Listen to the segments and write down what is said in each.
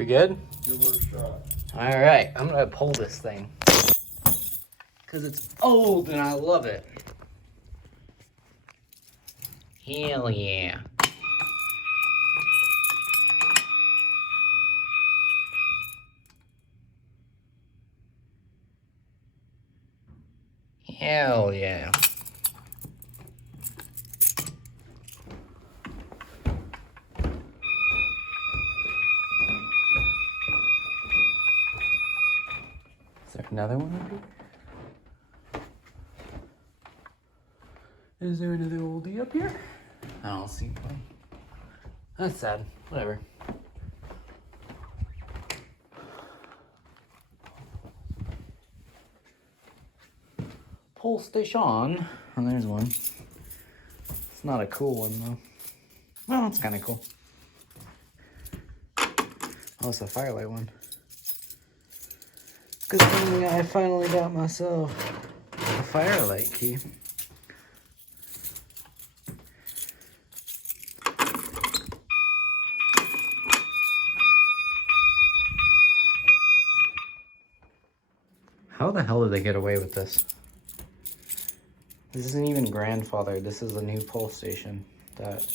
We good? Give her a shot. All right, I'm gonna pull this thing because it's old and I love it. Hell yeah. Hell yeah. Is there another one up here? Is there another oldie up here? I don't see one. That's sad. Whatever. Pull station. Oh, there's one. It's not a cool one though. Well, it's kind of cool. Oh, it's a Firelite one. Good thing I finally got myself a Firelite key. How the hell did they get away with this? This isn't even grandfathered. This is a new pull station that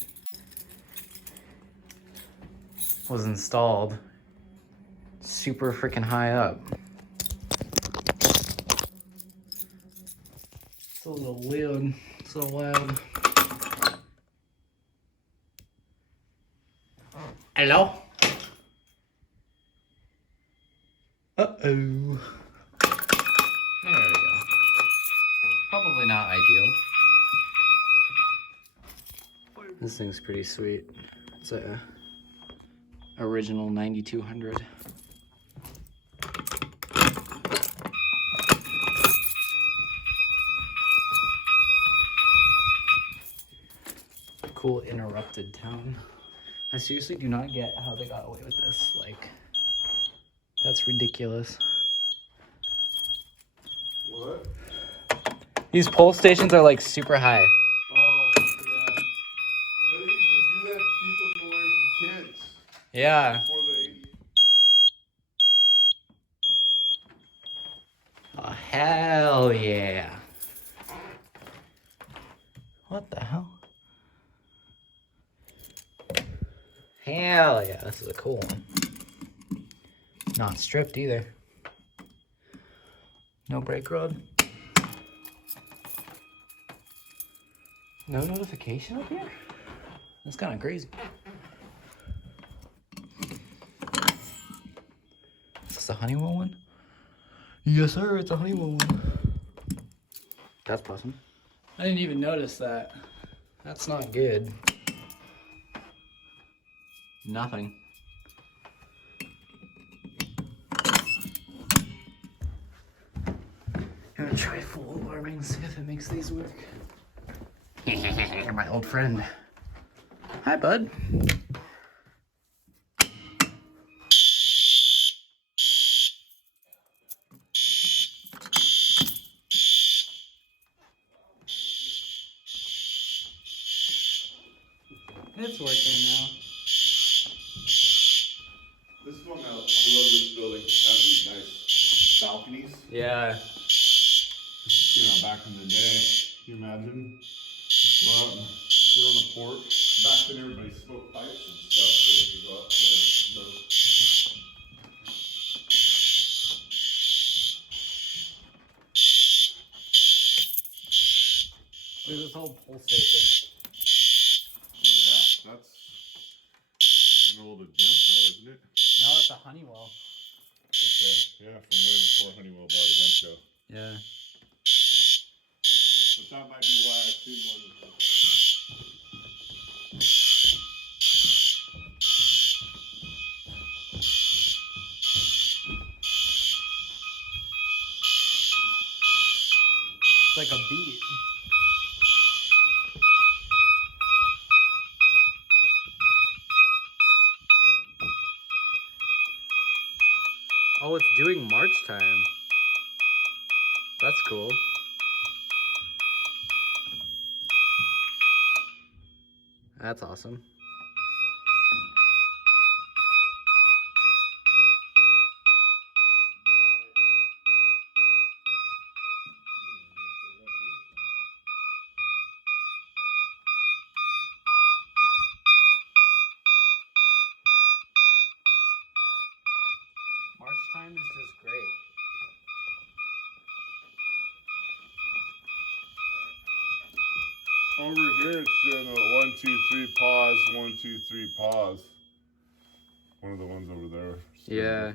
was installed super freaking high up. It's a little weird. It's so loud. Hello? Uh-oh. There we go. Probably not ideal. This thing's pretty sweet. It's a original 9200. Cool interrupted tone. I seriously do not get how they got away with this. Like, that's ridiculous. What? These pole stations are like super high. Oh, yeah. They used to do that to keep them away from kids. Yeah. Before they... Oh, hell yeah. What the hell? Hell yeah, this is a cool one. Not stripped either. No brake rod. No notification up here? That's kind of crazy. Is this a honeywell one? Yes, sir, it's a honeywell one. That's awesome. I didn't even notice that. That's not good. Nothing. I'm gonna try full alarming, see if it makes these work. You're my old friend. Hi, bud. It's working now. This one, I love this building. It has these nice balconies. Yeah. You know, back in the day, can you imagine? Just go out and sit on the porch. Back then, everybody smoked pipes and stuff, so they could go outside and smoke. There's this whole pull station. Oh yeah, that's an old Demco, isn't it? No, it's a honeywell. Okay, yeah, from way before Honeywell bought a Demco. Yeah. But that might be why I've seen one of them. It's like a beat. Oh, it's doing March time. That's cool. That's awesome. Over here it's doing a 1, 2, 3, pause, 1, 2, 3, pause. One of the ones over there. Yeah.